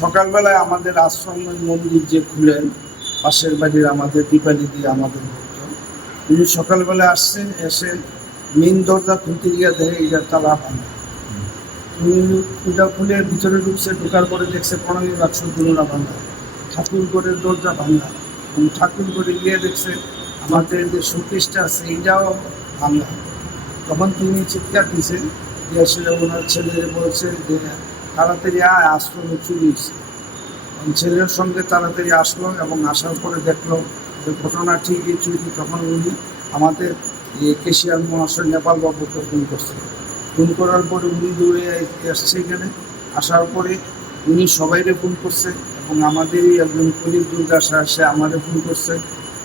সকালবেলায় আমাদের আশ্রম মন্দির যে খুলেন পাশের বাড়ির আমাদের দীপালি দিয়ে আমাদের ভক্ত, উনি সকালবেলা আসছেন, এসে মেন দরজা খুলতে গিয়ে দেখে এটা তালা ভাঙা। উনি ওটা খুলে ভিতরে ঢুকছে, ঢোকার পরে দেখছে প্রণামী বাক্স দুলনা ভাঙা, ঠাকুর ঘরের দরজা ভাঙা, এবং ঠাকুর ঘরে গিয়ে দেখছে আমাদের যে শোকেসটা আছে এইটাও ভাঙা। তখন তিনি চিৎকার দিয়েছেন, যে আসলে ওনার ছেলে বলছে যে তাড়াতাড়ি আয়, আশ্রমে চুরি হয়েছে। ছেলের সঙ্গে তাড়াতাড়ি আসলো এবং আসার পরে দেখলো যে ঘটনা ঠিকই চুরি। তখন উনি আমাদের কেশিয়ার মহাশয় নেপাল বাবুকে ফোন করছে। ফোন করার পরে উনি দৌড়ে আসছে এখানে। আসার পরে উনি সবাইকে ফোন করছে এবং আমাদেরই একজন পুলিশ দুর্গা সে আমাদের ফোন করছে।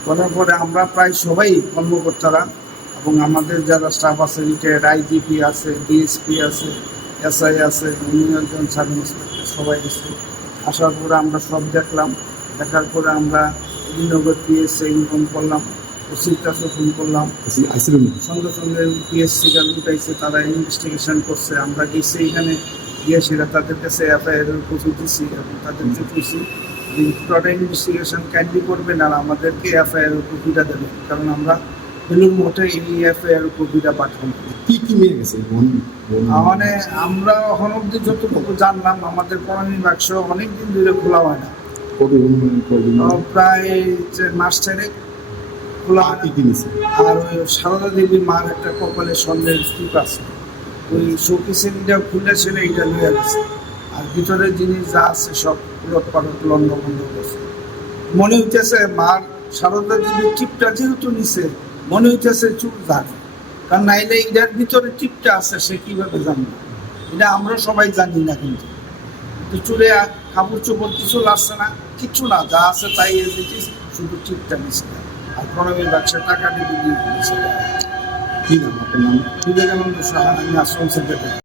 করার পরে আমরা প্রায় সবাই কর্মকর্তারা এবং আমাদের যারা স্টাফ আছে, রিটায়ার্ড আইজিপি আছে, ডিএসপি আছে, এসআই আছে, উনি একজন সাব ইন্সপেক্টর, সবাই এসে আসার পরে আমরা সব দেখলাম। দেখার পরে আমরা নগর পিএসসি ইনফর্ম করলাম, ওসির কাছে ফোন করলাম, সঙ্গে সঙ্গে পিএসসি গাল উঠাইছে, তারা ইনভেস্টিগেশন করছে। আমরা গেছি এখানে, গিয়েছিলাম তাদের কাছে এফআইআর কপি দিচ্ছি এবং তাদেরকে খুশি পুরোটা ইনভেস্টিগেশন ক্যান্ডি করবেন আর আমাদেরকে এফআইআর কপিটা দেবেন, কারণ আমরা বেলুর মঠে এই এফআইআর কপিটা পাঠাবো। কি কি নিয়ে গেছে মানে আমরা এখন অব্দি যতটুকু জানলাম, আমাদের প্রণামী বাক্স অনেকদিন ধরে খোলা হয় না, প্রায় মাস 4 খোলা। আর ওই সারদা দেবী মার একটা কপালে স্বর্ণের স্তূপ আছে, ওই শোকেসের এটা খুলেছিল, এইটা নিয়ে গেছে। আর ভিতরের জিনিস যা আছে সব উলট পালট লন্ড বন্ধ করছে। মনে হইতেছে মার সারদা দেবীর টিপটা যেহেতু নিছে, মনে হইতেছে চুল জানে, কারণ নাইলে এটার ভিতরে টিপটা আছে সে কিভাবে জানবে, এটা আমরা সবাই জানি না। কিন্তু চুলে কাপড় চোপড় কিছু লাগছে না, কিচ্ছু না, যা আছে তাই দেখেছি, শুধু টিপটা নিচ্ছে। আর প্রণবীর বাচ্চা টাকা দিয়ে দিয়েছে। কি নাম আপনার নাম? বিবেকানন্দ সাহা, আমি আশ্রম সেক্রেটারি।